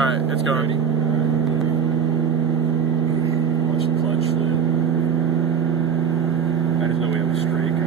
Alright, it's going. Ready? Watch the clutch there. I just know we have a streak.